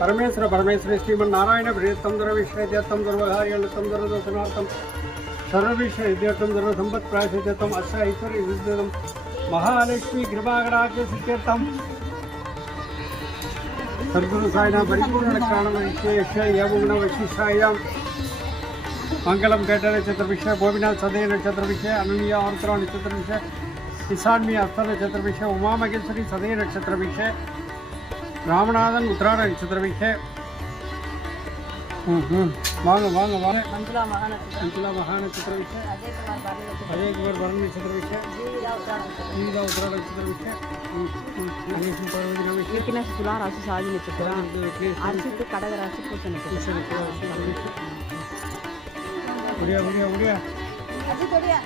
परमेश्वर परमेश्वरी श्रीमन्नारायण प्रियतम दुर्विषयत्यम दुर्वहार्यम दुर्दर्शनार्थम सर्वविषयत्यम दुर्संपत् प्रायश्चित्तम अष्ट ऐश्वर्य विद्युतम महालक्ष्मी कृपाकटाक्ष सिद्ध्यर्थम सद्गुरु साईनाथ परिपूर्ण कारणम विशेष यमुना वशिष्ठायां मंगलम केट नक्षत्र विषय गोविनाथ सदय नक्षत्र विषय अनन्य आर्द्रा नक्षत्र विषय ईशान्य अस्त्र नक्षत्र विषय उमा महेश्वरी सदय नक्षत्र विषय रामनाथन उत्तरायण नक्षत्र विषय वांग वांग वांग मंजुला महानक्षत्र विषय अजय कुमार भरण नक्षत्र विषय जीविता उत्तरायण नक्षत्र विषय विपिन तुला राशि साजी नक्षत्र अर्चित கடக ராசி பூச நட்சத்திரம் उड़िया उड़िया उड़िया अजी तोड़िया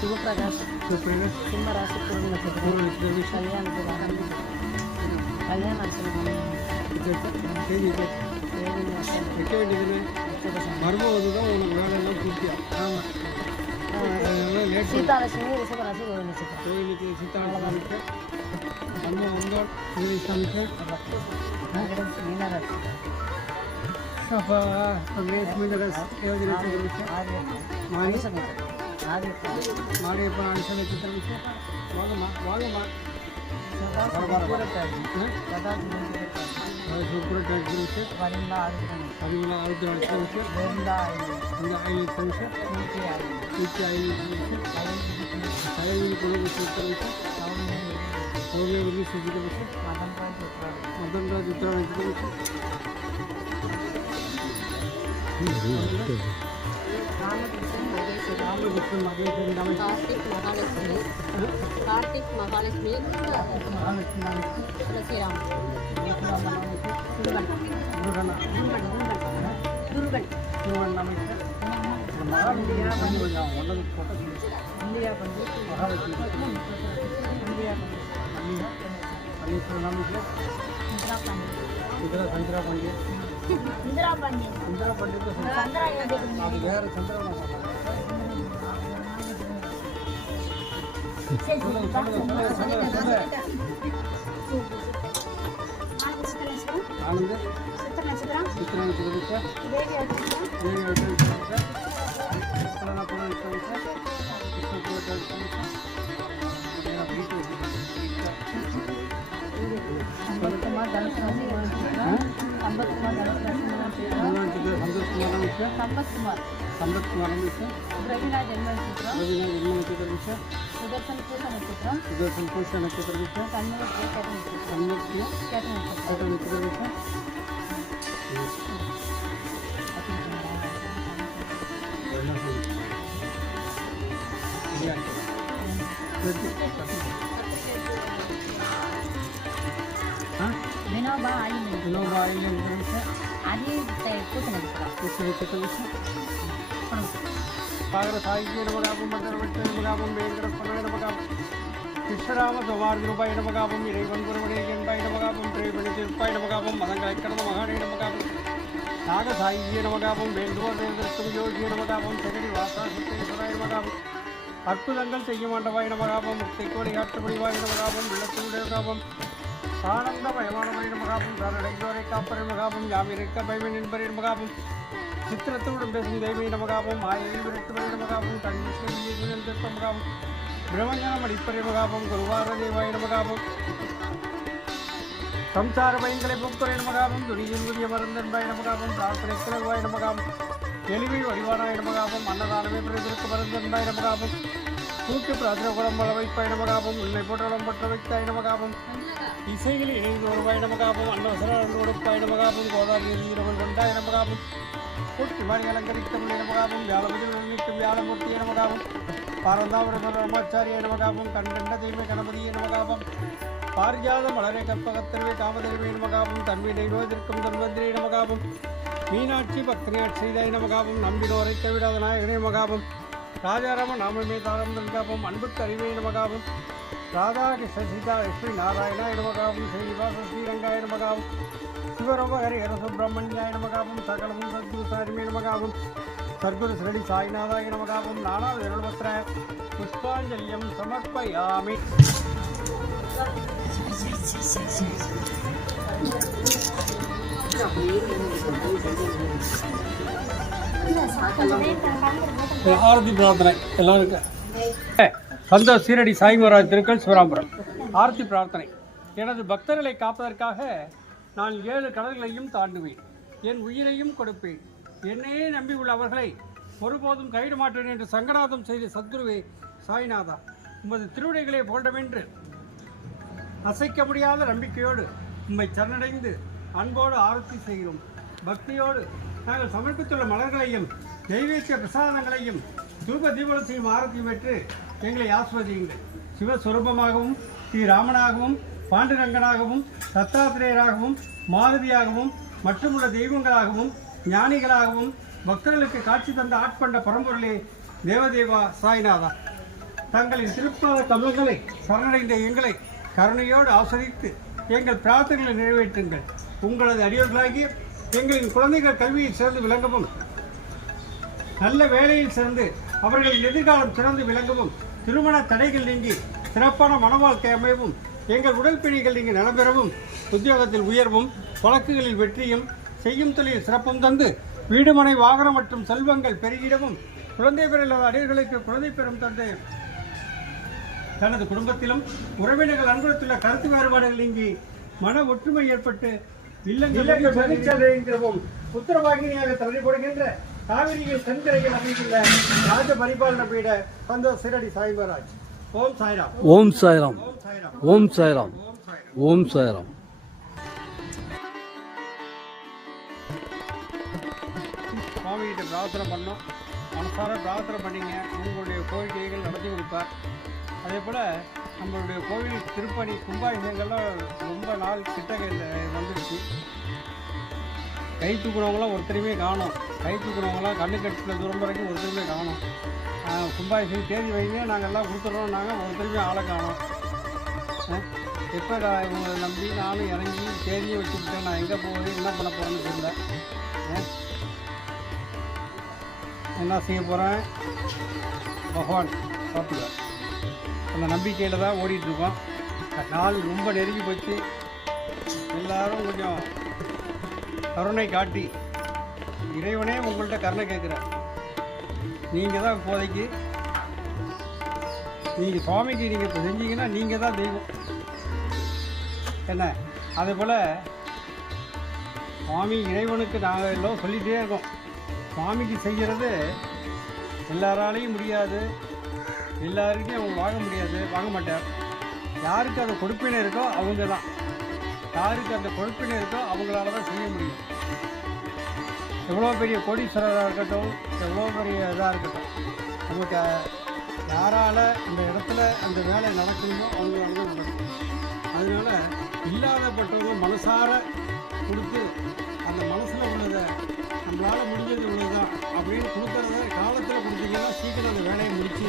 शिवप्रकाश सिंह राशि पूर्ण नक्षत्र कल्याण மர்மம் உனக்கு பூர்த்தியா ஆமாம் சீதாலட்சுமி ரிஷப ராசி ரோஹிணி நட்சத்திரம் கோயிலுக்கு சீதாலட்சுமிக்கு அம்மா வந்தோம் இஸ்லாமிக்கு மீனராசி ಯೋಜನೆ ಮಾಡಿಯಪ್ಪ ಅನಿಸ ನಕ್ಷತ್ರ ವಿಷಯ ವಾಗಮ್ಮ ವಾಗಮ್ಮ ಸೂಪರ್ ಟ್ಯಾಕ್ಸ್ ವಿಷಯ ಹದಿಮೂಲ ಆರೋಗ್ಯ ನಕ್ಷತ್ರ ವಿಷಯ ಒಂದು 5 ನಿಮಿಷ ನೂറ്റി 5 ನಿಮಿಷ ಐದು ಕೊಡುಗೆ ಸೂತ್ರ ವಿಷಯ ಸೌಮ್ಯ ಸುಜಿತ ವಿಷಯ ಮದನ್ ರಾಜ್ ಉತ್ತರ ನಕ್ಷತ್ರ ವಿಷಯ कार्तिक महालक्ष्मी तुलसीराम इंदिरा पंडित ಅದು ಬೇರೆ ಚಂದ್ರನ ಆನಂದ ಚಿತ್ರ संपत कुमार रवीना जन्म नक्षत्र विषय सुदर्शन पूष नक्षत्र विषय नक्षत्र विषय विनोबा आई विषय आदि पूछ नक्षत्र विषय सागर साहित्य नमगापम मदरवट्टे नमगापम वेंकट स्मरण नमगापम कृष्णराम सौभाग्य रूपाय नमगापम इरेवन गुरुवडे गेंबाय नमगापम त्रिवेणी रूपाय नमगापम मदंगलकर महाणे नमगापम सागर साहित्य नमगापम वेंदुवर वेंद्रस्तम योगी नमगापम जगति वासा सत्येश्वराय नमगापम अற்புதங்கள் செய்ய மாட்டவாய் நமகாபம் முக்திக்கோடி காட்டுபடிவாய் நமகாபம் விளக்குடைய நமகாபம் ஆனந்தமயமானவரை நமகாபம் தரடைந்தோரை காப்பரை மகாபம் யாமிருக்க பைவன் என்பரை நமகாபம் சித்திரத்துடன் பேசும் தெய்வீ நமகாபம் ஆயிரம் விரட்டுவரை நமகாபம் தன்னிஷ்டம் நமகாபம் பிரம்மஞானம் அடிப்படை மகாபம் குருவார தேவாய நமகாபம் சம்சார பயங்களை போக்குறை நமகாபம் துணியின் புதிய மருந்தன்பாய் நமகாபம் பிரார்த்தனை கிழவாய் நமகாபம் எளிமை வடிவானாய நமகாபம் அன்னதானமே பிறகு மருந்தன்பாய் நமகாபம் கூட்டு பிரார்த்தனை குளம்பல வைப்பாய் நமகாபம் உன்னை போற்றளம் பற்ற வைத்தாய் நமகாபம் இசையில் இணைந்து ஒருவாய் நமகாபம் அன்னவசரம் கொடுப்பாய் நமகாபம் கோதாரி நீரவன் கொண்டாய் நமகாபம் கூட்டி மணி அலங்கரித்தமிழ் நமகாபம் வியாழபதில் நிற்கும் வியாழமூர்த்திய நமகாபம் பாரந்தாவர ராமாச்சாரிய நமகாபம் கண்கண்ட தெய்வ கணபதிய நமகாபம் பாரிஜாத மலரை கற்பகத்தருவே காமதருவே நமகாபம் தன்வினை நோய்திருக்கும் தன்வந்திரை நமகாபம் மீனாட்சி பக்தினியாட்சிதாய் நமகாபம் நம்பினோரை தவிடாத நாயகனே நமகாபம் ராஜாராம நாமமே தாரம் நல்காபம் அன்புக்கு அறிவே நமகாபம் ராதாகிருஷ்ண சீதா லட்சுமி நாராயணாய நமகாபம் ஸ்ரீனிவாச ஸ்ரீரங்காய நமகாபம் சிவரோப ஹரிஹர சுப்பிரமணியாய நமகாபம் சகலமும் சத்குரு சாரிமே நமகாபம் சர்க்குரு சிரடி சாய்நாதாய நமகாவும் நானாவது இருபத்திர புஷ்பாஞ்சலியம் சமர்ப்பயாமி. ஆரத்தி பிரார்த்தனை எல்லாருக்கும். சந்தோஷ் சீரடி சாய் மகாராஜ் திருக்கல் சிவராம்பரம். ஆரத்தி பிரார்த்தனை. எனது பக்தர்களை காப்பதற்காக நான் 7 கடல்களையும் தாண்டுவேன், என் உயிரையும் கொடுப்பேன். என்னையே நம்பியுள்ள அவர்களை ஒருபோதும் கைவிட மாட்டேன் என்று சங்கநாதம் செய்த சத்குருவே சாய்நாதா, உமது திருவிடைகளை போன்றவென்று அசைக்க முடியாத நம்பிக்கையோடு உம்மை சரணடைந்து அன்போடு ஆரத்தி செய்கிறோம். பக்தியோடு நாங்கள் சமர்ப்பித்துள்ள மலர்களையும் தெய்வீக பிரசாதங்களையும் தூப தீபம் செய்யும் ஆரத்தியும் பெற்று எங்களை ஆஸ்வதியுங்கள். சிவஸ்வரூபமாகவும் ஸ்ரீராமனாகவும் பாண்டுரங்கனாகவும் தத்தாத்திரேயராகவும் மாருதியாகவும் மற்றுமுள்ள தெய்வங்களாகவும் ஞானிகளாகவும் பக்தர்களுக்கு காட்சி தந்த ஆட்கொண்ட பரம்பொருளே தேவதேவா சாய்நாதா, தங்களின் திருப்பாத கமலங்களை சரணடைந்த எங்களை கருணையோடு ஆஸ்வதித்து எங்கள் பிரார்த்தனைகளை நிறைவேற்றுங்கள். உங்களது அடியோர்களாகிய எங்களின் குழந்தைகள் கல்வியில் சேர்ந்து விளங்கவும், நல்ல வேலையில் சேர்ந்து அவர்களின் எதிர்காலம் சிறந்து விளங்கவும், திருமண தடைகள் நீங்கி சிறப்பான மனவாழ்க்கை அமையவும், எங்கள் உடல் பிணிகள் நீங்கி நலம் பெறவும், உத்தியோகத்தில் உயர்வும் வழக்குகளில் வெற்றியும் செய்யும் தொழில் சிறப்பும் தந்து வீடுமனை வாகனம் மற்றும் செல்வங்கள் பெருகிடவும், குழந்தை பெறாத அடியர்களுக்கு குழந்தை பெறும் தந்து தனது குடும்பத்திலும் உறவினர்கள் அன்புறுத்துள்ள கருத்து வேறுபாடுகள் நீங்கி மன ஒற்றுமை ஏற்பட்டு இல்லங்கள் உத்தரவாகினியாக தள்ளிப்படுகின்ற காவிரியில் தென்கரையில் அமைந்துள்ள ராஜ பரிபாலன பீட சந்தோஷ் சீரடி சாய் மகாராஜ். ஓம் சாய்ராம். ஓம் சாய்ராம். ஓம் சாய்ராம். ஓம் சாய்ராம். சுவாமிகிட்ட பிரார்த்தனை பண்ணோம், மனசார பிரார்த்தனை பண்ணிங்க, உங்களுடைய கோரிக்கைகள் நடத்தி கொடுப்பார். அதே போல் நம்மளுடைய கோவில் திருப்பணி கும்பாபிஷேகங்கள்லாம் ரொம்ப நாள் கிட்ட வந்துடுச்சு. கை தூக்குனவங்களாம் ஒருத்தரையுமே காணும், கை தூக்குனவங்களாம் கண்ணு கட்டின தூரம் வரைக்கும் ஒருத்தருமே காணும். கும்பாபிஷேகம் தேதி வைங்க, நாங்கள் எல்லாம் கொடுத்துட்றோம், நாங்கள் ஒருத்தருமே ஆளை காணும். எப்போ இவங்களை நம்பி நானும் இறங்கி தேதியை வச்சுக்கிட்டேன், நான் எங்கே போய் என்ன பண்ண போகிறேன்னு தெரியல. என்ன செய்ய போகிறேன் பகவான் பார்த்துக்கலாம். அந்த நம்பிக்கையில் தான் ஓடிட்டுருக்கோம். நாள் ரொம்ப நெருங்கி போச்சு. எல்லாரும் கொஞ்சம் கருணை காட்டி, இறைவனே உங்கள்கிட்ட கருணை கேட்குறேன். நீங்கள் தான் இப்போதைக்கு நீங்கள் சுவாமிக்கு நீங்கள் இப்போ செஞ்சீங்கன்னா நீங்கள் தான் தெய்வம் என்ன. அதே போல் சுவாமி இறைவனுக்கு நாங்கள் எல்லாம் சொல்லிகிட்டே இருக்கோம், சுவாமிக்கு செய்கிறது எல்லாராலையும் முடியாது, எல்லாருக்கிட்டையும் அவங்க வாங்க முடியாது, வாங்க மாட்டார். யாருக்கு அந்த கொடுப்பினை இருக்கோ அவங்க தான், யாருக்கு அந்த கொடுப்பினை இருக்கோ அவங்களால தான் செய்ய முடியும். எவ்வளோ பெரிய கோடீஸ்வரராக இருக்கட்டும், எவ்வளோ பெரிய இதாக இருக்கட்டும், நமக்கு யாரால் இந்த இடத்துல அந்த வேலை நடக்கணுமோ அவங்களால தான் நடக்கும். அதனால் இல்லாதப்பட்டவங்க மனசார கொடுத்து அந்த மனசில் உள்ளதை நம்மளால் முடிஞ்சது இவ்வளோதான் அப்படின்னு கொடுக்குறத காலத்தில் கொடுத்தீங்கன்னா சீக்கிரம் அந்த வேலையை முடித்து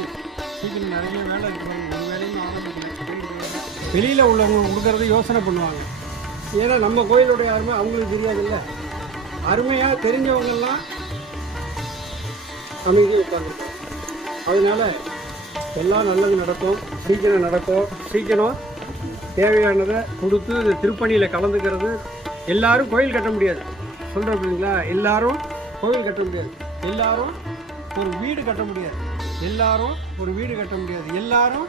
சீக்கிரம் நிறைய வேலை இருக்கிறவங்க ஒரு வேலையும் ஆரம்பிக்கல. வெளியில் உள்ளவங்க கொடுக்குறத யோசனை பண்ணுவாங்க. ஏன்னா நம்ம கோயிலுடைய அருமை அவங்களுக்கு தெரியாதுல்ல. அருமையாக தெரிஞ்சவங்கெல்லாம் அமைதியாக உட்காந்துருக்கோம். அதனால் எல்லாம் நல்லது நடக்கும், சீக்கிரம் நடக்கும். சீக்கிரம் தேவையானதை கொடுத்து இந்த திருப்பணியில் கலந்துக்கிறது. எல்லாரும் கோயில் கட்ட முடியாது, சொல்கிறேன் அப்படிங்களா? எல்லாரும் கோயில் கட்ட முடியாது, எல்லாரும் ஒரு வீடு கட்ட முடியாது, எல்லாரும் ஒரு வீடு கட்ட முடியாது, எல்லாரும்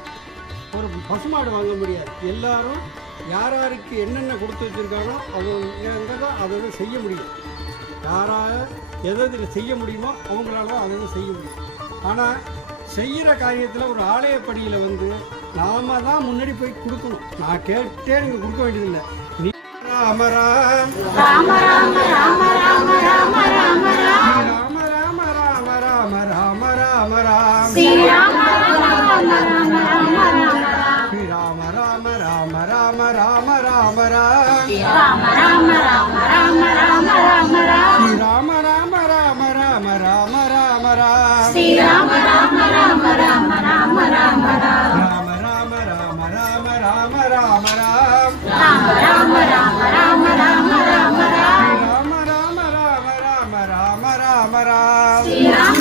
ஒரு பசுமாடு வாங்க முடியாது. எல்லாரும் யார் யாருக்கு என்னென்ன கொடுத்து வச்சுருக்காங்களோ அவங்க தான் அதை செய்ய முடியும். யாராக எதை செய்ய முடியுமோ அவங்களால தான் அதை செய்ய முடியும். ஆனால் செய்கிற காரியத்தில் ஒரு ஆலயப்படியில் வந்து நாம தான் முன்னாடி போய் கொடுக்கணும். நான் கேட்டே நீங்கள் கொடுக்க வேண்டியதில்லை. நீ ராம ராம் ராம ராம ராம ராம ராம ராம ராம ராம ராம ராம ராம ராம ராம் ஸ்ரீ ராம ராம ராம ராம ராம ஸ்ரீ ராம ராம ராம ராம ராம ராம ராம் ஸ்ரீ ராம ராம ராம ராம ராம ராம ராம் ஸ்ரீ ராம ராம ராம ராம ராம ராம ராம் ஸ்ரீ ராம ராம ராம ராம ராம ராம ராம் ராம ராம ராம ராம ராம ராம ராம் ராம ராம ராம ராம ராம ராம ராம் ஸ்ரீ ராம ராம ராம ராம ராம ராம ராம் ஸ்ரீ ராம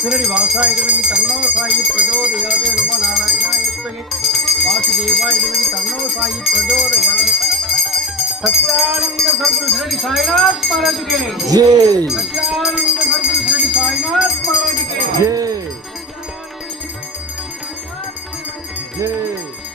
श्रीनिवासाय धीमहि तन्नो साई प्रचोदयात् नमो नारायणाय विद्महे वासुदेवाय धीमहि तन्नो साई प्रचोदयात् सच्चिदानंद सद्गुरु श्री साईनाथ महाराज के जय सच्चिदानंद सद्गुरु श्री साईनाथ महाराज के जय जय